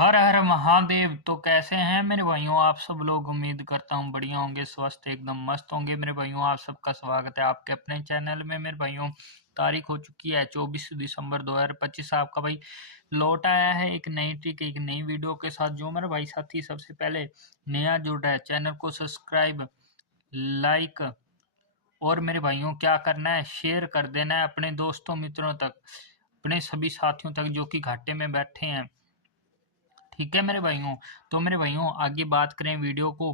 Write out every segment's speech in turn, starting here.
हर हर महादेव। तो कैसे हैं मेरे भाइयों आप सब लोग। उम्मीद करता हूँ बढ़िया होंगे, स्वस्थ एकदम मस्त होंगे। मेरे भाइयों आप सबका स्वागत है आपके अपने चैनल में। मेरे भाइयों तारीख हो चुकी है 24 दिसंबर 2025। आपका भाई लौट आया है एक नई ट्रिक एक नई वीडियो के साथ। जो मेरे भाई साथी सबसे पहले नया जुड़ रहा है, चैनल को सब्सक्राइब, लाइक और मेरे भाइयों क्या करना है, शेयर कर देना है अपने दोस्तों मित्रों तक, अपने सभी साथियों तक जो कि घाटे में बैठे हैं। ठीक है मेरे भाइयों। तो मेरे भाइयों आगे बात करें वीडियो को,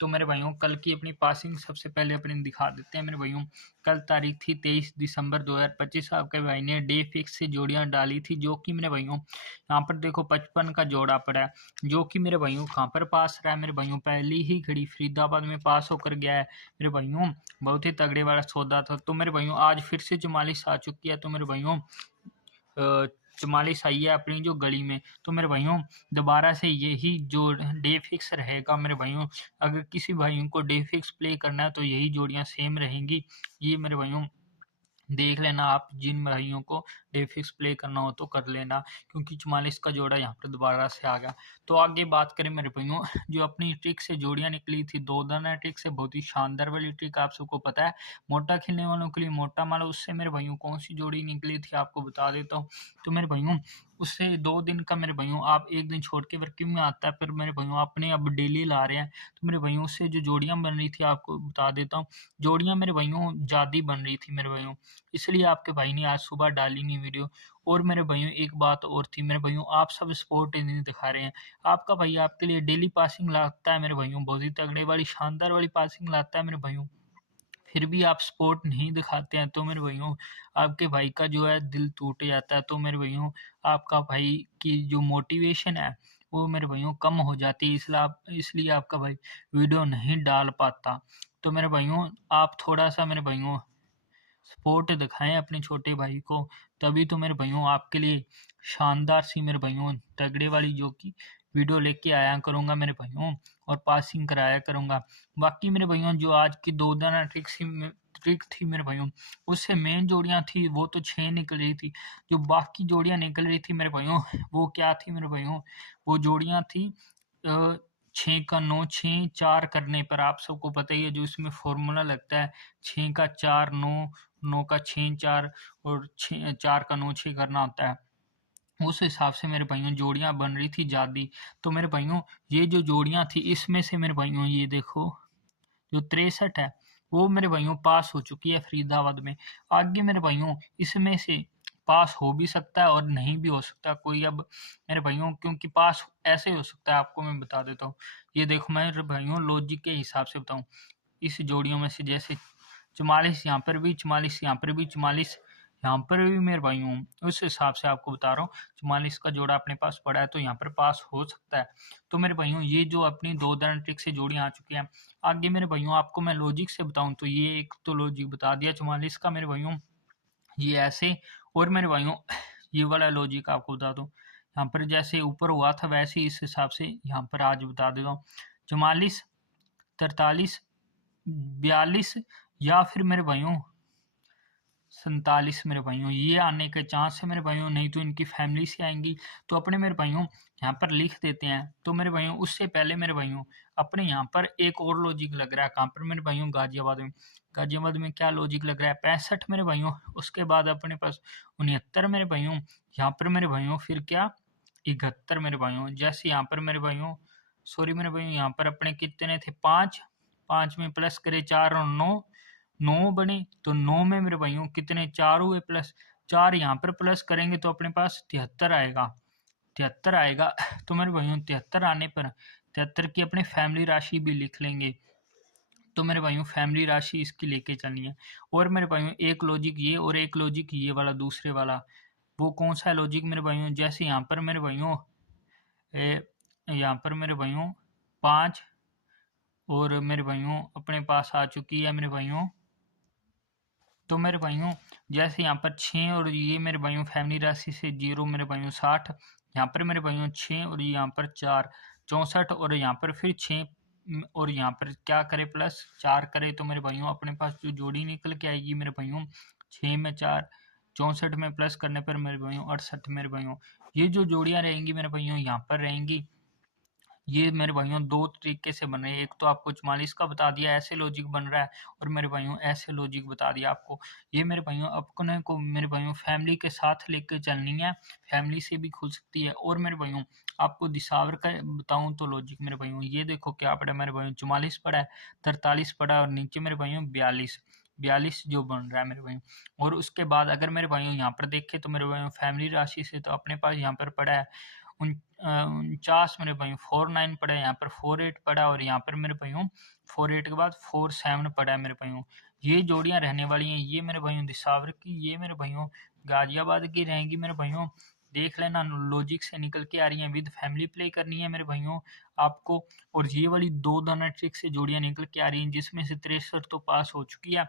तो मेरे भाइयों कल की अपनी पासिंग सबसे पहले अपनी दिखा देते हैं। मेरे भाइयों कल तारीख थी 23 दिसंबर 2025। आपके भाई ने डे फिक्स से जोड़ियां डाली थी, जो कि मेरे भाइयों यहाँ पर देखो 55 का जोड़ा पड़ा है, जो कि मेरे भाइयों कहाँ पर पास रहा है। मेरे भाइयों पहली ही घड़ी फरीदाबाद में पास होकर गया है। मेरे भाइयों बहुत ही तगड़े वाला सौदा था। तो मेरे भाइयों आज फिर से 44 आ चुकी है। तो मेरे भाइयों 44 आई है अपनी जो गली में। तो मेरे भाइयों दोबारा से यही जो डे फिक्स रहेगा मेरे भाइयों। अगर किसी भाइयों को डे फिक्स प्ले करना है तो यही जोड़ियां सेम रहेंगी। ये मेरे भाइयों देख लेना, आप जिन भाइयों को डे फिक्स प्ले करना हो तो कर लेना, क्योंकि 44 का जोड़ा यहाँ पर दोबारा से आ गया। तो आगे बात करें मेरे भाइयों, जो अपनी ट्रिक से जोड़ियां निकली थी, दो दाना ट्रिक से, बहुत ही शानदार वाली ट्रिक, आप सबको पता है मोटा खेलने वालों के लिए मोटा माल। उससे मेरे भाइयों कौन सी जोड़ी निकली थी आपको बता देता हूँ। तो मेरे भाइयों उससे 2 दिन का मेरे भाइयों, आप एक दिन छोड़ के वर्किंग में आता है, फिर मेरे भाइयों अपने अब डेली ला रहे हैं। तो मेरे भाइयों उससे जो जोड़ियां बन रही थी आपको बता देता हूँ। जोड़ियां मेरे भाइयों ज्यादा बन रही थी मेरे भाइयों, इसलिए आपके भाई ने आज सुबह डाली नहीं वीडियो। और मेरे भाइयों एक बात और थी मेरे भाइयों, आप सब स्पोर्ट नहीं दिखा रहे हैं। आपका भाई आपके लिए डेली पासिंग लाता है मेरे भाइयों, बहुत ही तगड़े वाली शानदार वाली पासिंग लाता है मेरे भाइयों, फिर भी आप सपोर्ट नहीं दिखाते हैं। तो मेरे भाइयों आपके भाई का जो है दिल टूट जाता है। तो मेरे भाइयों आपका भाई की जो मोटिवेशन है वो मेरे भाइयों कम हो जाती है, इसलिए आपका भाई वीडियो नहीं डाल पाता। तो मेरे भाइयों आप थोड़ा सा मेरे भाइयों सपोर्ट दिखाएं अपने छोटे भाई को, तभी तो मेरे भाइयों आपके लिए शानदार सी मेरे भाइयों तगड़े वाली जो कि वीडियो लेके आया करूंगा मेरे भाइयों, और पासिंग कराया करूंगा। बाकी मेरे भाइयों जो आज की दो दाना ट्रिक थी मेरे भाइयों, उससे मेन जोड़ियां थी वो तो 6 निकल रही थी। जो बाकी जोड़ियां निकल रही थी मेरे भाइयों वो क्या थी मेरे भाइयों, वो जोड़ियां थी 6 का 9, 6 4 करने पर। आप सबको पता ही है जो इसमें फॉर्मूला लगता है, 6 का 4 9, 9 का 6 4 और 4 का 9 6 करना होता है। उस हिसाब से मेरे भाइयों जोड़ियां बन रही थी ज्यादा। तो मेरे भाइयों ये जो जोड़ियां थी इसमें से मेरे भाइयों ये देखो जो 63 है वो मेरे भाइयों पास हो चुकी है फरीदाबाद में। आगे मेरे भाइयों इसमें से पास हो भी सकता है और नहीं भी हो सकता कोई। अब मेरे भाइयों क्योंकि पास ऐसे हो सकता है, आपको मैं बता देता हूँ। ये देखो मेरे भाइयों लॉजिक के हिसाब से बताऊँ, इस जोड़ियों में से जैसे 44 यहाँ पर भी, 44 यहाँ पर भी, 44 यहाँ पर भी मेरे भाइयों, उस हिसाब से आपको बता रहा हूँ। 44 का जोड़ा अपने पास पड़ा है तो यहाँ पर पास हो सकता है। तो मेरे भाइयों ये जो अपनी दो दाना ट्रिक से जोड़ी आ चुकी है। आगे मेरे भाइयों आपको मैं लॉजिक से बताऊं तो ये एक तो लॉजिक बता दिया 44 का मेरे भाइयों, ये ऐसे। और मेरे भाइयों ये वाला लॉजिक आपको बता दूं, यहाँ पर जैसे ऊपर हुआ था वैसे इस हिसाब से यहाँ पर आज बता देता हूँ। 44, 43, 42 या फिर मेरे भाइयों 47 मेरे भाइयों, ये आने के चांस है मेरे भाइयों, नहीं तो इनकी फैमिली से आएंगी। तो अपने मेरे भाइयों यहाँ पर लिख देते हैं। तो मेरे भाइयों उससे पहले मेरे भाइयों अपने यहाँ पर एक और लॉजिक लग रहा है, कहाँ पर मेरे भाइयों गाजियाबाद में। गाजियाबाद में क्या लॉजिक लग रहा है, 65 मेरे भाइयों, उसके बाद अपने पास 69 मेरे भाइयों, यहाँ पर मेरे भाइयों फिर क्या 71 मेरे भाइयों। जैसे यहाँ पर मेरे भाइयों सॉरी मेरे भाइयों यहाँ पर अपने कितने थे, 5, 5 में प्लस करे 4 और 9, 9 बने। तो 9 में मेरे भाइयों कितने 4 हुए, प्लस 4 यहाँ पर प्लस करेंगे तो अपने पास 73 आएगा, 73 आएगा। तो मेरे भाइयों 73 आने पर 73 की अपने फैमिली राशि भी लिख लेंगे। तो मेरे भाइयों फैमिली राशि इसकी लेके चलनी है। और मेरे भाइयों एक लॉजिक ये और एक लॉजिक ये वाला दूसरे वाला, वो कौन सा है लॉजिक मेरे भाइयों, जैसे यहाँ पर मेरे भाइयों यहाँ पर मेरे भाइयों 5 और मेरे भाइयों अपने पास आ चुकी है मेरे भाइयों। तो मेरे भाइयों जैसे यहाँ पर 6 और ये मेरे भाइयों फैमिली राशि से 0 मेरे भाइयों 60, यहाँ पर मेरे भाइयों 6 और यहाँ पर 4 64, और यहाँ पर फिर 6 और यहाँ पर क्या करे प्लस 4 करे। तो मेरे भाइयों अपने पास जो जोड़ी निकल के आएगी मेरे भाइयों 6 में 4, 64 में प्लस करने पर मेरे भाइयों 68 मेरे भाइयों। ये जो जोड़ियाँ रहेंगी मेरे भाइयों यहाँ पर रहेंगी, ये मेरे भाइयों 2 तरीके से बन रहे हैं। एक तो आपको 44 का बता दिया ऐसे लॉजिक बन रहा है, और मेरे भाइयों ऐसे लॉजिक बता दिया आपको। ये मेरे भाइयों अपने को मेरे भाइयों फैमिली के साथ लेके चलनी है, फैमिली से भी खुल सकती है। और मेरे भाइयों आपको दिसावर का बताऊँ तो लॉजिक मेरे भाइयों ये देखो क्या पड़ा है मेरे भाइयों, 44 पड़ा है, 43 पड़ा है और नीचे मेरे भाइयों 42 जो बन रहा है मेरे भाइयों। और उसके बाद अगर मेरे भाइयों यहाँ पर देखें तो मेरे भाइयों फैमिली राशि से तो अपने पास यहाँ पर पड़ा है 49 मेरे भाइयों, 49 पड़ा है, यहाँ पर 48 पड़ा है और यहाँ पर मेरे भाइयों 48 के बाद 47 पड़ा है मेरे भाइयों। ये जोड़ियाँ रहने वाली हैं, ये मेरे भाइयों दिसावर की, ये मेरे भाइयों गाजियाबाद की रहेंगी मेरे भाइयों। देख लेना लॉजिक से निकल के आ रही हैं, विद फैमिली प्ले करनी है मेरे भाइयों आपको। और ये वाली 2 दाना ट्रिक से जोड़ियाँ निकल के आ रही हैं, जिसमें से 63 तो पास हो चुकी है।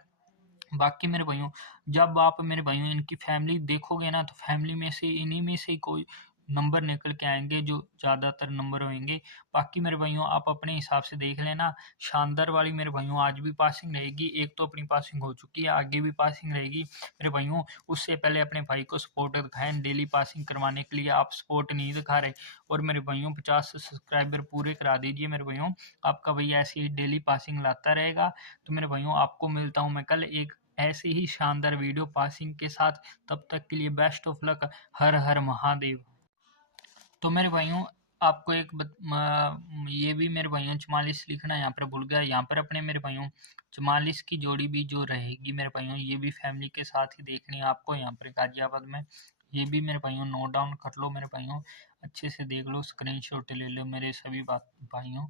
बाकी मेरे भाइयों जब आप मेरे भाइयों इनकी फैमिली देखोगे ना, तो फैमिली में से इन्हीं में से कोई नंबर निकल के आएँगे जो ज़्यादातर नंबर होंगे। बाकी मेरे भाइयों आप अपने हिसाब से देख लेना। शानदार वाली मेरे भाइयों आज भी पासिंग रहेगी, एक तो अपनी पासिंग हो चुकी है, आगे भी पासिंग रहेगी। मेरे भाइयों उससे पहले अपने भाई को सपोर्ट दिखाएँ, डेली पासिंग करवाने के लिए आप सपोर्ट नहीं दिखा रहे। और मेरे भाइयों 50 सब्सक्राइबर पूरे करा दीजिए मेरे भाइयों, आपका भैया ऐसे ही डेली पासिंग लाता रहेगा। तो मेरे भाइयों आपको मिलता हूँ मैं कल एक ऐसे ही शानदार वीडियो पासिंग के साथ। तब तक के लिए बेस्ट ऑफ लक। हर हर महादेव। तो मेरे भाइयों आपको ये भी मेरे भाइयों 44 लिखना यहाँ पर भूल गया। यहाँ पर अपने मेरे भाइयों 44 की जोड़ी भी जो रहेगी मेरे भाइयों, ये भी फैमिली के साथ ही देखनी है आपको यहाँ पर गाजियाबाद में। ये भी मेरे भाइयों नोट डाउन कर लो मेरे भाइयों, अच्छे से देख लो, स्क्रीनशॉट ले लो मेरे सभी बात भाइयों।